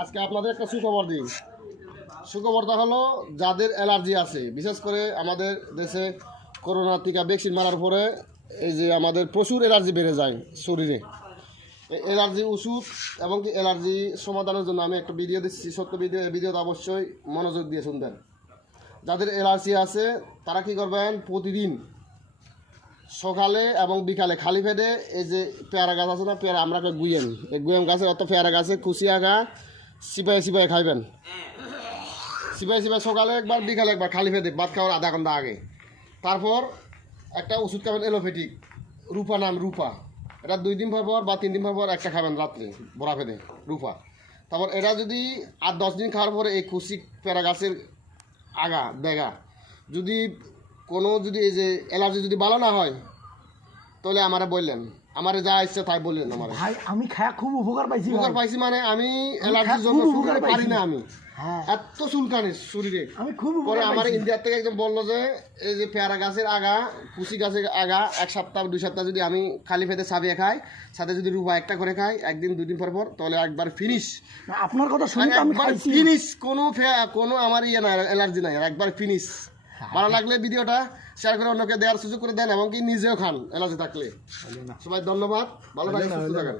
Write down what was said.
আজকে আপনাদের একটা সুখবর দিই। সুখবরটা হলো যাদের অ্যালার্জি আছে, বিশেষ করে আমাদের দেশে করোনা টিকা ভ্যাকসিন মারার পরে এই যে আমাদের প্রচুর অ্যালার্জি বেড়ে যায় শরীরে। এই অ্যালার্জি ওষুধ এবং কি অ্যালার্জি সমাধানের জন্য আমি একটা ভিডিও দিচ্ছি, সত্য ভিডিওটা অবশ্যই মনোযোগ দিয়ে শুনবেন। যাদের অ্যালার্জি আছে তারা কী করবেন, প্রতিদিন সকালে এবং বিকালে খালি পেটে এই যে পেয়ারা গাছ আছে না, পেয়ারা আমরা গুয়েম, এই গুয়েম গাছে অত পেয়ারা গাছে কুচিয়া গা চিপাই চিপাই খাইবেন। চিপাই চিপাই সকালে একবার বিকালে একবার খালি পেটে ভাত খাওয়ার আধা ঘন্টা আগে। তারপর একটা ওষুধ খাবেন এলোপ্যাথিক, রূপা নাম, রূপা। এটা 2 দিন পর বা 3 দিন পর একটা খাবেন রাত্রে বড়া পেটে, রূপা। তারপর এটা যদি 8-10 দিন খাওয়ার পরে এই কুচি পেয়ারা গাছের আগা বেগা যদি যদি এই যে অ্যালার্জি যদি ভালো না হয় তাহলে আমারে বললেন, আমারে যা ইচ্ছা তাই বললেন। আমার ভাই আমি খায়া খুব উপকার পাইছি। উপকার পাইছি মানে আমি অ্যালার্জির জন্য উপকার পারি না, আমি এত চুলকানি শরীরে। আমি খুব পরে আমার ইন্ডিয়ার থেকে একজন বললো যে এই যে পেয়ারা গাছের আগা, কুচি গাছের আগা 1 সপ্তাহ 2 সপ্তাহ যদি আমি খালি পেটে চাবিয়ে খাই, সাথে যদি রূপা একটা করে খাই 1 দিন 2 দিন পর তাহলে একবার ফিনিশ। আপনার কথা শুনে আমি খাইছি, ফিনিশ, কোনো আমার ইয়ে নাই, অ্যালার্জি নাই, একবার ফিনিশ। ভালো লাগলে ভিডিওটা শেয়ার করে অন্যকে দেওয়ার সুযোগ করে দেন এবং কি নিজেও খান অ্যালার্জি থাকলে। সবাই ধন্যবাদ, ভালো থাকেন, সুস্থ থাকেন।